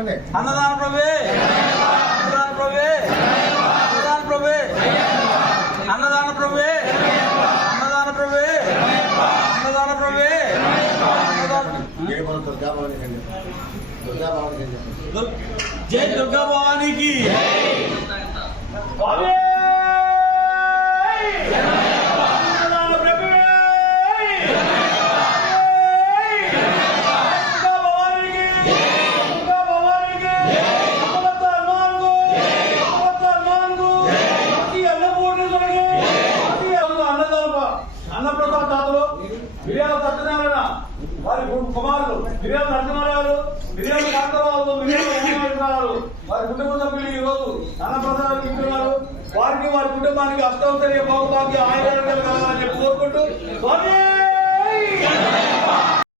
చెప్పండి. అన్నదాన ప్రభే అన్నదాన ప్రభే అన్నదాన ప్రభే అన్నదాన ప్రభే అన్నదాన ప్రభే అన్నదాన ప్రభే దుర్గా భవాని కండి దుర్గా భవాని కండి దుర్- జై దుర్గా భవానికి మిర్యాల నరసింహారావు మిర్యాల కాంతరావు మిర్యాల ఉమారావు వారి కుటుంబ సభ్యులు ఈ రోజు అన్నప్రసాదం ఇస్తున్నారు వారికి వారి కుటుంబానికి అష్టౌత్తరీయ బహుభాగ్య ఆయుర్వేదాలు కలగాలని